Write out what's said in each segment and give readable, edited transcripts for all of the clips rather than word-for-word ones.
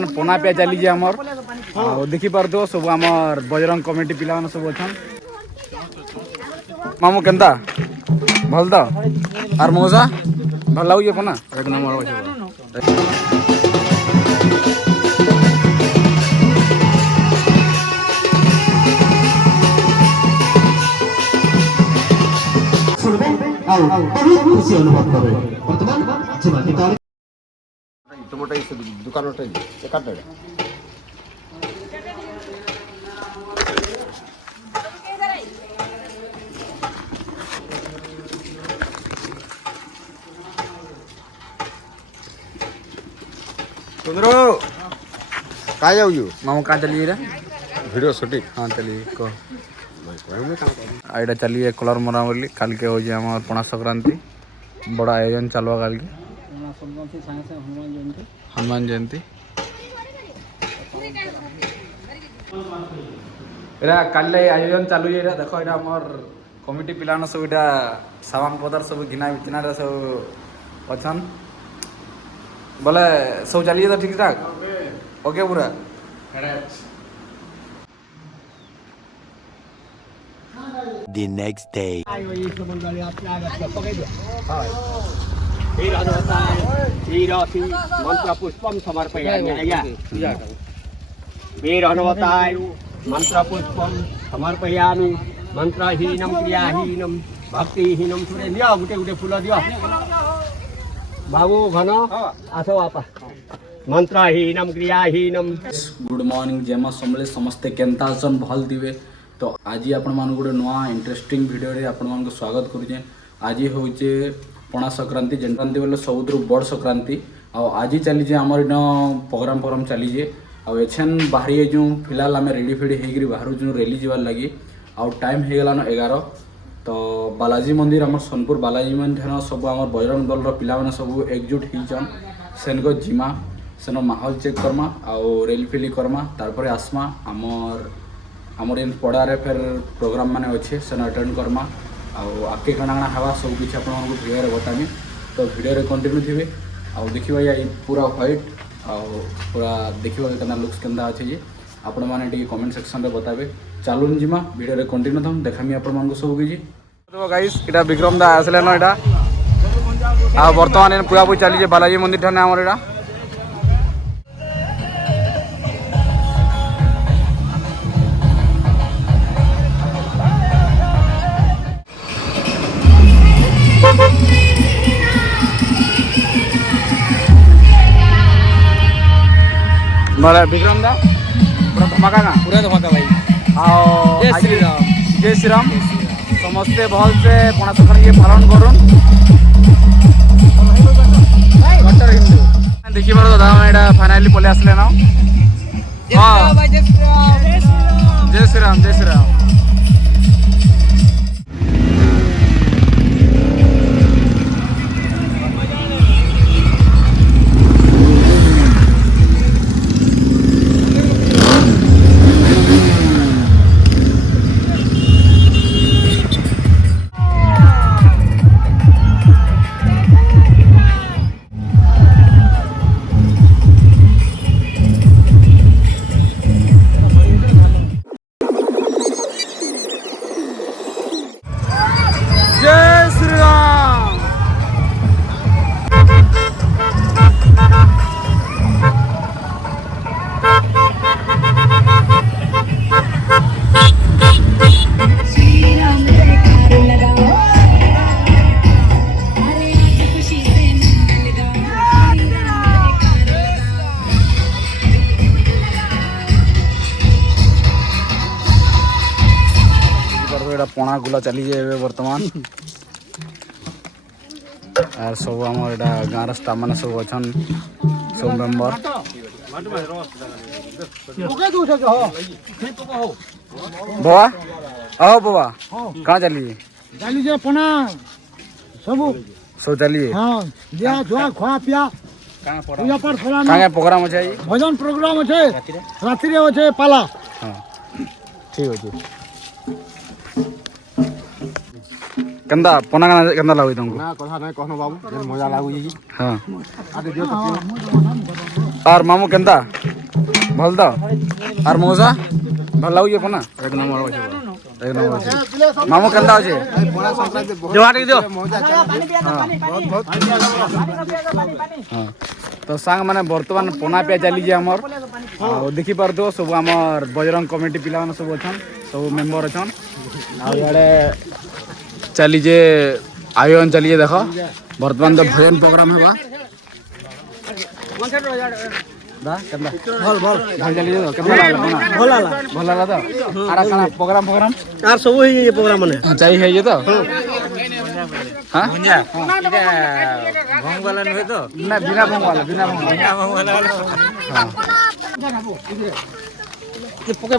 बर्तमान पना पिया चली आमर देखी पार सब आमर बजरंग कमिटी पिला माने सब अच्छा मामू केंता भल तो आर मौसा भल लगे पना एक नंबर बहुत खुशी अनुभव करे वर्तमान जीवन निकाल टमाटर इस दुकान उठे काट दे सुंदरो का जाऊ यू मामू कहाँ चलिए रे वीडियो शूटिंग हाँ चलिए कह आईटा चलिए कलर मरा बोली काल के हो जाए पणा संक्रांति बड़ा आयोजन चलवा काल के हनुमान जयंती एरा काल आयोजन चालू है देख यहाँ आमर कमिटी पिलान सब इटा सामान पदार सब घिना विचना सब अच्छन बोले सब चलिए तो ठीक ठाक ओके पूरा The next day. मंत्र पुष्पम समर्पयामि वीरहनुमताय मंत्र पुष्पम समर्पयामि मंत्रहीनम क्रियाहीनम भक्तिहीनम थोड़े लिया गुटे गुटे फूल दियो बाबू घन आसो आपा मंत्रहीनम क्रियाहीनम गुड मॉर्निंग जेमा समले समस्ते केंता अछन भल दिवे तो आज आपण मान गोटे नुआ इंटरेस्टिंग वीडियो रे आपण मान स्वागत करूचे आज होचे पणा संक्रांति संक्रांति बोले सबुठ बड़ संक्रांति आज चली आमर इन प्रोग्राम चलीजे आछन बाहरी जो फिलहाल आम रेडी फेडी होकर बाहर जो रेली जीवार लगी आउ टाइम हो गलान 11 तो बालाजी मंदिर आम सोनपुर बालाजी मंदिर सब आम बजरंग दल पिला सब एकजुट होचन सेन को जिमा सेन माहौल चेक करमा आउ रेली फेली करमा तार आसमा आमर इन पड़ारे फिर प्रोग्राम माने अच्छे सेन अटेंड करमा आगे कणा कणा हवा सब किसी आपको भिडियो बतामी तो भिडियो कंटिन्यू थे आउ देखा या पूरा व्हाइट पूरा देखा क्या लुक्स केंदा अच्छे जे आपण मैंने कमेंट सेक्शन में बताबे चलून जिमा भिडियो कंटिन्यू थम देखामी आपण सब किसी तो गाइस इटा विक्रम दा आसले न इटा आ वर्तमान पूरा पूरी चली बालाजी मंदिर ठाने आमर इटा बोले विक्रम दा पूरा धमाका ना पूरा धमाका भाई आओ जय श्री राम जय श्री राम समस्ते भल से पणा संक्रांति पालन करूँ देखी पार दादा मैं फाइनाली पलि आसले ना हाँ जय श्री राम जय श्री राम पणा गुला चली जाए बर्तमान आर सब आम गाँव स्टाफ मैंने सब अच्छा सब मेम्बर बाबा आओ बाबा कहाँ चलिए चली पना सब सब चलिए हाँ दिया जुआ खुआ पिया पूजा पाठ थोड़ा कहाँ प्रोग्राम अच्छे भजन प्रोग्राम अच्छे रात्रि अच्छे पाला हाँ ठीक अच्छे कंदा पना कंदा लागु तुमको ना कथा नहीं कहनो बाबू जेन मजा लागु जी हां आगे दियो तो और मामू कंदा भल तो आर मौसा भल लगुचे पना एक नंबर अच्छे एक नंबर अच्छे मामू केनता अच्छे जोहार टिक दियो हाँ तो सांग माने बर्तमान पना पिया चली आमर देखी पार दो सब आमर बजरंग कमिटी पिला माने सब अछन सब मेंबर अछन आ याडे चली जे आयोजन चलिए देख बर्तमान तो भजन प्रोग्राम हुआ दा केनता भल भल भल चली जे केनता लागला भल लागला तो आरा काना प्रोग्राम यार सब ही ये प्रोग्राम माने चाहिए है ये तो हां मुंजा इटा भंग वाला नहीं तो ना बिना भंग वाला हां के पके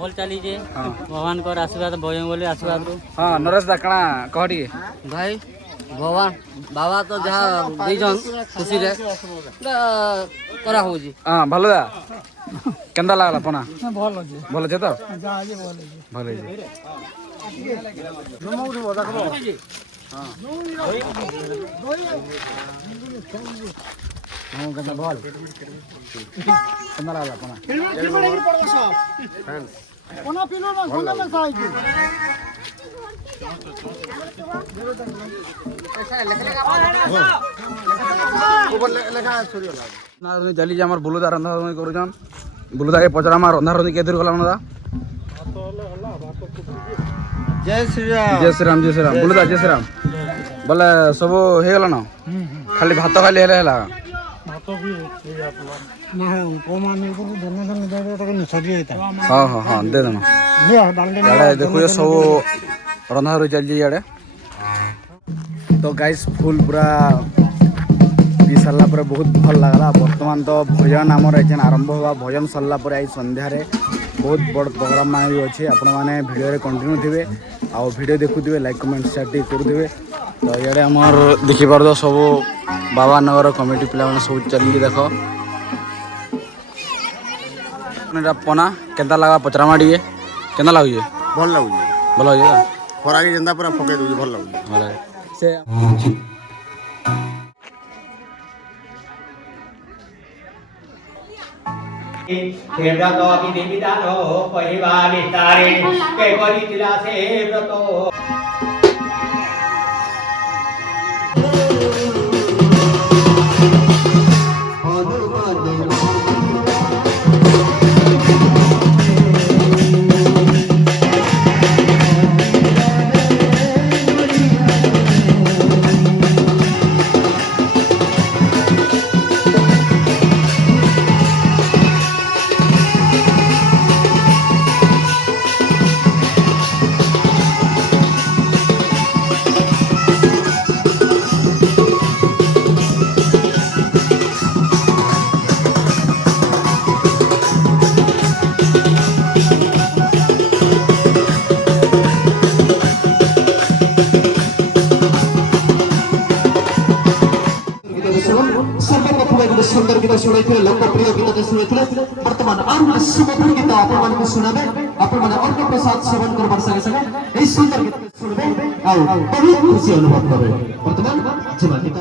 भल चली जे भगवान को आशीर्वाद भजन बोले आशीर्वाद हां नरेश दा कणा कहडी भाई भगवान बाबा तो जहाँ दीजन खुशी रे करा हो जी हां भलो दा केनता लागला पना भल छे तो भल है हां केनता भल केनता लागला पना कोना पिलो ना कोना में खाई चली जे हमर बुलुदा रंधा रंधी करूछन बुलुदा के पचरा मार रंधा रंधी के दूर गला मनदा जय श्री राम जय श्री राम बुलुदा जय श्री राम बोले सब हे गला ना खाली भात खाली हेला हेला तो भी ना कोमा में को धन धन दे तो निसरी देता हां हां हां दे देना ले डाल दे याडे देखो ये सब रंधा रंधी चल याडे तो गाइस फुल पूरा पी सारा पर बहुत भल लगला बर्तमान तो भजन आमर एजेन आरंभ हुआ भजन सरला पर आई संध्या रे बहुत बड़ प्रोग्राम मान भी अच्छे आपण मैंने भिडियो कंटिन्यू थे आ भिडियो देखुवे लाइक कमेंट शेयर करुवे तो ये आमर देखिपार तो सब बाबा नगर कमिटी पिला सब चलिए देख पना केनता लगा पचरामा टे केनता लगुचे भल लाଗୁଛି भल लगे ଖରାକି ଯେନ୍ତା ପୁରା ପକେଇ ଦଉଛି ଭଲ ଲାଗୁଛି भल से ବ୍ରତ ବିଧି ବିଧାନ କହିବା ନିଷ୍ଠାରେ କେ କରିଥିଲା ସେ ବ୍ରତ सुंदर गीत शुणी लोकप्रिय गीत शुणी बर्तमान और सुमधुर गीत आपण शुणाबे आपण अर्घ प्रसाद सेवन करबार संगे संगे ए सुंदर गीत शुणबे आ बहुत खुशी अनुभव करबे बर्तमान जेमा गीत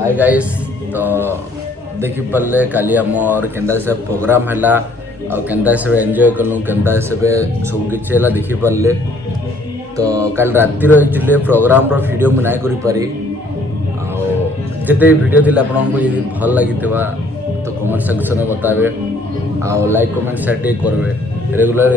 हाय गाइस तो देखी पारे काली आमर केन्दा से प्रोग्राम हैला ଆଉ କେନ୍ତା ହିସାବେ ଏନ୍ଜୟ କଲୁ କେନ୍ତା ହିସାବେ ସବୁକିଛି ହେଲା ଦେଖିପାରିଲେ। ତ କାଲି ରାତିର ହେଇଥିଲେ ପ୍ରୋଗ୍ରାମର ଭିଡ଼ିଓ ମୁଁ ନାଇଁ କରିପାରି। ଆଉ ଯେତେ ଭିଡ଼ିଓ ଥିଲା ଆପଣଙ୍କୁ ଯଦି ଭଲ ଲାଗିଥିବା ତ କମେଣ୍ଟ ସେକ୍ସନରେ ବତାବେ ଆଉ ଲାଇକ୍ କମେଣ୍ଟ ସେୟାର ଟିକେ କରିବେ। ରେଗୁଲାର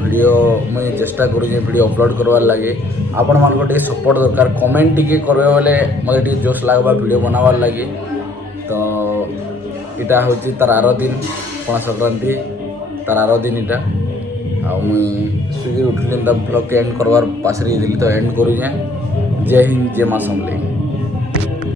ଭିଡ଼ିଓ ମୁଇଁ ଚେଷ୍ଟା କରୁଛେ ଭିଡ଼ିଓ ଅପଲୋଡ଼ କରବାର୍ ଲାଗି। ଆପଣମାନଙ୍କୁ ଟିକେ ସପୋର୍ଟ ଦରକାର, କମେଣ୍ଟ ଟିକେ କରିବେ ବୋଲେ ମୋତେ ଟିକେ ଜୋସ୍ ଲାଗ୍ବା ଭିଡ଼ିଓ ବନାବାର୍ ଲାଗି। ତ ଇଟା ହେଉଛି ତାର ଆର ଦିନ ପଣା ସଂକ୍ରାନ୍ତି ତାର ଆର ଦିନ ଇଟା। ଆଉ ମୁଇଁ ଶୋଇକି ଉଠିଲି ତା ବ୍ଲଗ୍କେ ଏଣ୍ଡ କରବାର୍ ପାଶରେ ଯାଇଥିଲି ତ ଏଣ୍ଡ କରୁଛେଁ। ଜୟ ହିନ୍ଦ ଜୟ ମା ସମଲେଇ।